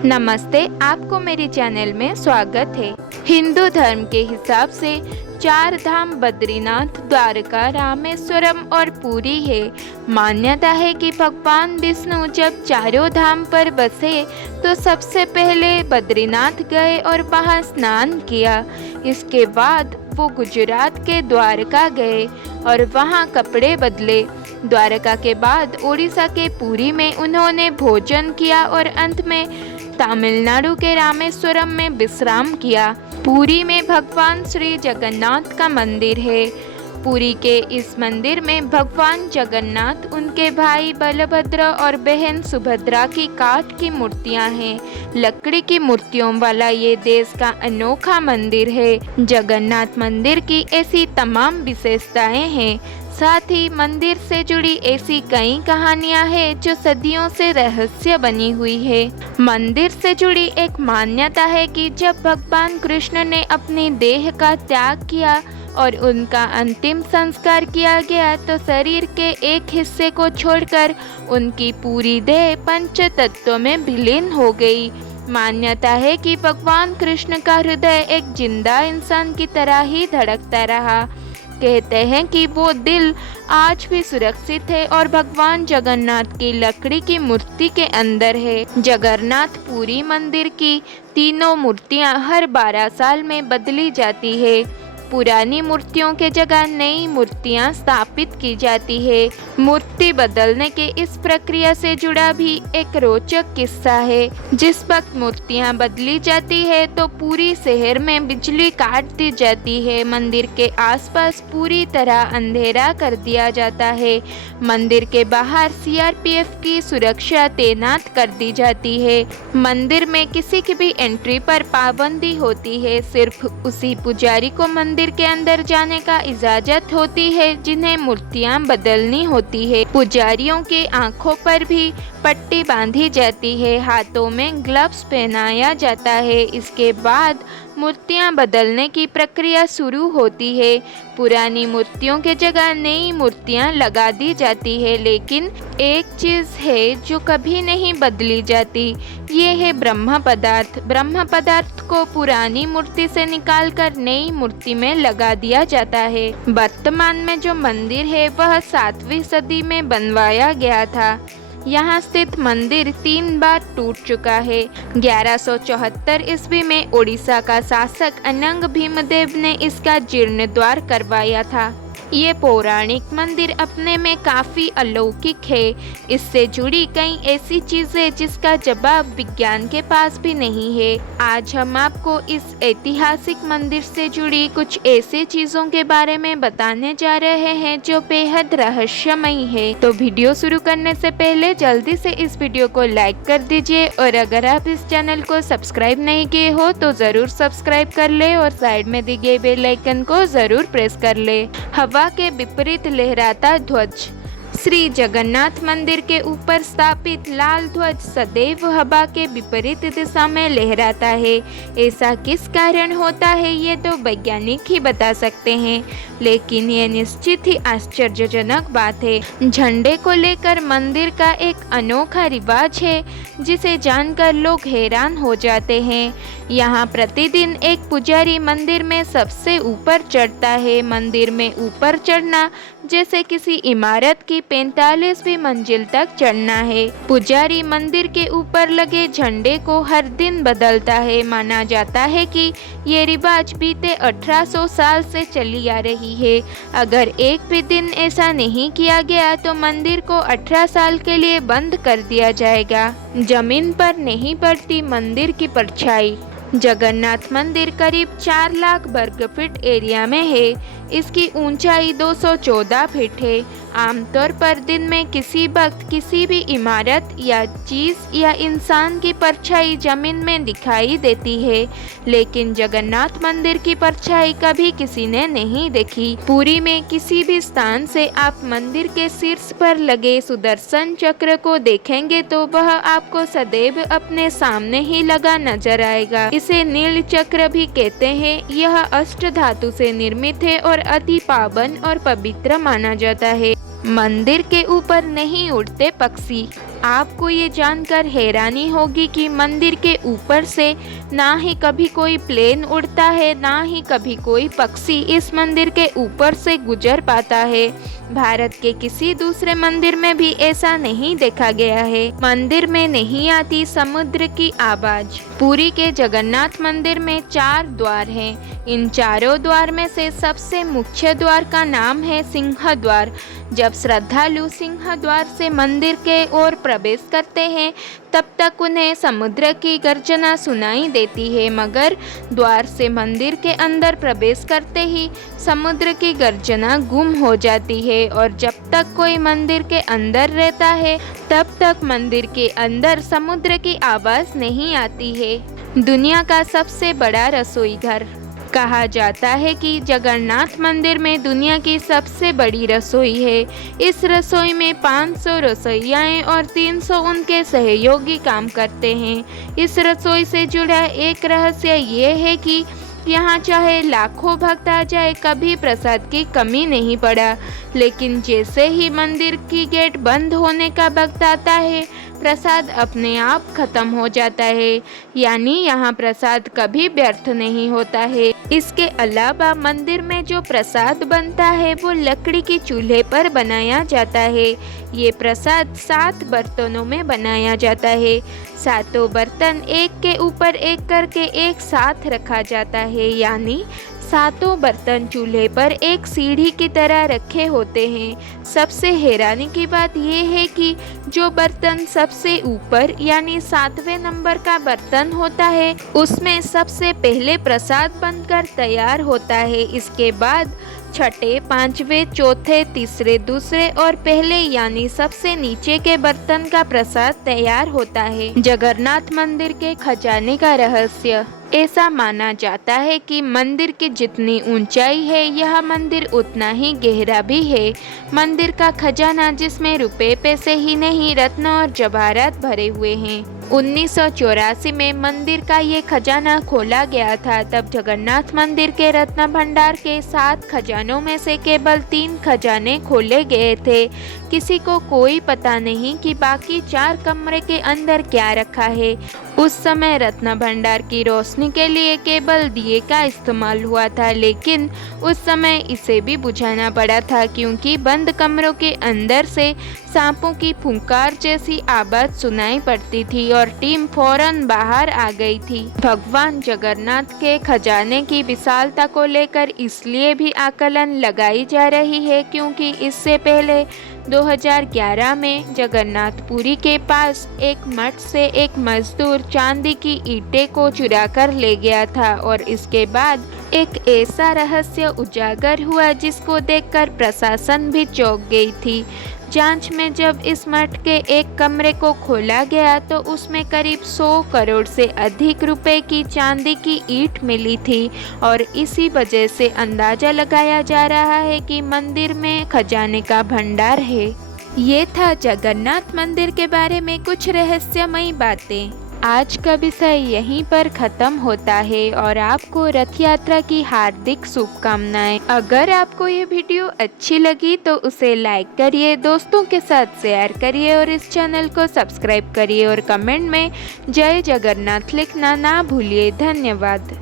नमस्ते, आपको मेरे चैनल में स्वागत है। हिंदू धर्म के हिसाब से 4 धाम बद्रीनाथ, द्वारका, रामेश्वरम और पुरी है। मान्यता है कि भगवान विष्णु जब चारों धाम पर बसे तो सबसे पहले बद्रीनाथ गए और वहां स्नान किया। इसके बाद वो गुजरात के द्वारका गए और वहां कपड़े बदले। द्वारका के बाद उड़ीसा के पुरी में उन्होंने भोजन किया और अंत में तमिलनाडु के रामेश्वरम में विश्राम किया। पुरी में भगवान श्री जगन्नाथ का मंदिर है। पुरी के इस मंदिर में भगवान जगन्नाथ, उनके भाई बलभद्र और बहन सुभद्रा की काठ की मूर्तियां हैं। लकड़ी की मूर्तियों वाला ये देश का अनोखा मंदिर है। जगन्नाथ मंदिर की ऐसी तमाम विशेषताएं हैं। साथ ही मंदिर से जुड़ी ऐसी कई कहानियां हैं जो सदियों से रहस्य बनी हुई है। मंदिर से जुड़ी एक मान्यता है कि जब भगवान कृष्ण ने अपनी देह का त्याग किया और उनका अंतिम संस्कार किया गया तो शरीर के एक हिस्से को छोड़कर उनकी पूरी देह पंच तत्वों में विलीन हो गई। मान्यता है कि भगवान कृष्ण का हृदय एक जिंदा इंसान की तरह ही धड़कता रहा। कहते हैं कि वो दिल आज भी सुरक्षित है और भगवान जगन्नाथ की लकड़ी की मूर्ति के अंदर है। जगन्नाथ पुरी मंदिर की तीनों मूर्तियां हर 12 साल में बदली जाती है। पुरानी मूर्तियों के जगह नई मूर्तियां स्थापित की जाती है। मूर्ति बदलने के इस प्रक्रिया से जुड़ा भी एक रोचक किस्सा है। जिस वक्त मूर्तियां बदली जाती है तो पूरी शहर में बिजली काट दी जाती है। मंदिर के आसपास पूरी तरह अंधेरा कर दिया जाता है। मंदिर के बाहर सीआरपीएफ की सुरक्षा तैनात कर दी जाती है। मंदिर में किसी की भी एंट्री पर पाबंदी होती है। सिर्फ उसी पुजारी को मंदिर के अंदर जाने का इजाजत होती है जिन्हें मूर्तियां बदलनी होती है। पुजारियों के आंखों पर भी पट्टी बांधी जाती है। हाथों में ग्लव्स पहनाया जाता है। इसके बाद मूर्तियां बदलने की प्रक्रिया शुरू होती है। पुरानी मूर्तियों के जगह नई मूर्तियां लगा दी जाती है, लेकिन एक चीज है जो कभी नहीं बदली जाती, ये है ब्रह्म पदार्थ। ब्रह्म पदार्थ को पुरानी मूर्ति से निकालकर नई मूर्ति में लगा दिया जाता है। वर्तमान में जो मंदिर है वह 7वीं सदी में बनवाया गया था। यहाँ स्थित मंदिर 3 बार टूट चुका है। 1174 ईस्वी में ओडिशा का शासक अनंग भीमदेव ने इसका जीर्णोद्धार करवाया था। ये पौराणिक मंदिर अपने में काफ़ी अलौकिक है। इससे जुड़ी कई ऐसी चीज़ें जिसका जवाब विज्ञान के पास भी नहीं है। आज हम आपको इस ऐतिहासिक मंदिर से जुड़ी कुछ ऐसे चीज़ों के बारे में बताने जा रहे हैं जो बेहद रहस्यमयी है। तो वीडियो शुरू करने से पहले जल्दी से इस वीडियो को लाइक कर दीजिए और अगर आप इस चैनल को सब्सक्राइब नहीं किए हो तो ज़रूर सब्सक्राइब कर ले और साइड में दी गई बेल आइकन को ज़रूर प्रेस कर ले। हवा के विपरीत लहराता ध्वज। श्री जगन्नाथ मंदिर के ऊपर स्थापित लाल ध्वज सदैव हवा के विपरीत दिशा में लहराता है। ऐसा किस कारण होता है ये तो वैज्ञानिक ही बता सकते हैं, लेकिन ये निश्चित ही आश्चर्यजनक बात है। झंडे को लेकर मंदिर का एक अनोखा रिवाज है जिसे जानकर लोग हैरान हो जाते हैं। यहाँ प्रतिदिन एक पुजारी मंदिर में सबसे ऊपर चढ़ता है। मंदिर में ऊपर चढ़ना जैसे किसी इमारत की 45वीं मंजिल तक चढ़ना है। पुजारी मंदिर के ऊपर लगे झंडे को हर दिन बदलता है। माना जाता है कि ये रिवाज बीते 1800 साल से चली आ रही है। अगर एक भी दिन ऐसा नहीं किया गया तो मंदिर को 18 साल के लिए बंद कर दिया जाएगा। जमीन पर नहीं पड़ती मंदिर की परछाई। जगन्नाथ मंदिर करीब 4 लाख वर्ग फीट एरिया में है। इसकी ऊंचाई 214 फीट है। आमतौर पर दिन में किसी वक्त किसी भी इमारत या चीज़ या इंसान की परछाई जमीन में दिखाई देती है, लेकिन जगन्नाथ मंदिर की परछाई कभी किसी ने नहीं देखी। पुरी में किसी भी स्थान से आप मंदिर के शीर्ष पर लगे सुदर्शन चक्र को देखेंगे तो वह आपको सदैव अपने सामने ही लगा नजर आएगा। इसे नील चक्र भी कहते हैं। यह अष्ट धातु से निर्मित है और अति पावन और पवित्र माना जाता है। मंदिर के ऊपर नहीं उड़ते पक्षी। आपको ये जानकर हैरानी होगी कि मंदिर के ऊपर से ना ही कभी कोई प्लेन उड़ता है, ना ही कभी कोई पक्षी इस मंदिर के ऊपर से गुजर पाता है। भारत के किसी दूसरे मंदिर में भी ऐसा नहीं देखा गया है। मंदिर में नहीं आती समुद्र की आवाज। पुरी के जगन्नाथ मंदिर में 4 द्वार हैं। इन चारों द्वार में से सबसे मुख्य द्वार का नाम है सिंह द्वार। जब श्रद्धालु सिंह द्वार से मंदिर के ओर प्रवेश करते हैं तब तक उन्हें समुद्र की गर्जना सुनाई देती है, मगर द्वार से मंदिर के अंदर प्रवेश करते ही समुद्र की गर्जना गुम हो जाती है और जब तक कोई मंदिर के अंदर रहता है तब तक मंदिर के अंदर समुद्र की आवाज़ नहीं आती है। दुनिया का सबसे बड़ा रसोई घर। कहा जाता है कि जगन्नाथ मंदिर में दुनिया की सबसे बड़ी रसोई है। इस रसोई में 500 रसोइयाएँ और 300 उनके सहयोगी काम करते हैं। इस रसोई से जुड़ा एक रहस्य ये है कि यहाँ चाहे लाखों भक्त आ जाए कभी प्रसाद की कमी नहीं पड़ा, लेकिन जैसे ही मंदिर की गेट बंद होने का वक्त आता है प्रसाद अपने आप खत्म हो जाता है। यानी यहाँ प्रसाद कभी व्यर्थ नहीं होता है। इसके अलावा मंदिर में जो प्रसाद बनता है वो लकड़ी के चूल्हे पर बनाया जाता है। ये प्रसाद 7 बर्तनों में बनाया जाता है। 7 बर्तन एक के ऊपर एक करके एक साथ रखा जाता है, यानी 7 बर्तन चूल्हे पर एक सीढ़ी की तरह रखे होते हैं। सबसे हैरानी की बात यह है कि जो बर्तन सबसे ऊपर यानी 7वें नंबर का बर्तन होता है उसमें सबसे पहले प्रसाद बनकर तैयार होता है। इसके बाद छठे, 5वें, चौथे, तीसरे, दूसरे और पहले यानी सबसे नीचे के बर्तन का प्रसाद तैयार होता है। जगन्नाथ मंदिर के खजाने का रहस्य। ऐसा माना जाता है कि मंदिर की जितनी ऊंचाई है यह मंदिर उतना ही गहरा भी है। मंदिर का खजाना, जिसमें रुपए पैसे ही नहीं रत्न और जवाहरात भरे हुए हैं। 1984 में मंदिर का ये खजाना खोला गया था। तब जगन्नाथ मंदिर के रत्न भंडार के 7 खजानों में से केवल 3 खजाने खोले गए थे। किसी को कोई पता नहीं कि बाकी 4 कमरे के अंदर क्या रखा है। उस समय रत्न भंडार की रोशनी के लिए केवल दिए का इस्तेमाल हुआ था, लेकिन उस समय इसे भी बुझाना पड़ा था क्योंकि बंद कमरों के अंदर से सांपों की फुंकार जैसी आवाज सुनाई पड़ती थी और टीम फौरन बाहर आ गई थी। भगवान जगन्नाथ के खजाने की विशालता को लेकर इसलिए भी आकलन लगाई जा रही है क्योंकि इससे पहले 2011 में जगन्नाथपुरी के पास एक मठ से एक मजदूर चांदी की ईंटें को चुरा कर ले गया था और इसके बाद एक ऐसा रहस्य उजागर हुआ जिसको देखकर प्रशासन भी चौंक गई थी। जांच में जब इस मठ के एक कमरे को खोला गया तो उसमें करीब 100 करोड़ से अधिक रुपए की चांदी की ईंट मिली थी और इसी वजह से अंदाजा लगाया जा रहा है कि मंदिर में खजाने का भंडार है। ये था जगन्नाथ मंदिर के बारे में कुछ रहस्यमयी बातें। आज का विषय यहीं पर ख़त्म होता है और आपको रथ यात्रा की हार्दिक शुभकामनाएं। अगर आपको ये वीडियो अच्छी लगी तो उसे लाइक करिए, दोस्तों के साथ शेयर करिए और इस चैनल को सब्सक्राइब करिए और कमेंट में जय जगन्नाथ लिखना ना भूलिए। धन्यवाद।